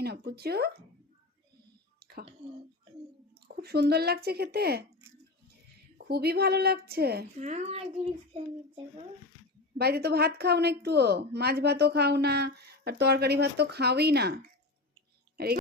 এই না পুচু, খাও। খুব সুন্দর লাগছে খেতে, খুবই ভালো লাগছে। বাড়িতে তো ভাত খাও না, একটুও মাছ ভাতও খাও না, আর তরকারি ভাত তো খাওই না।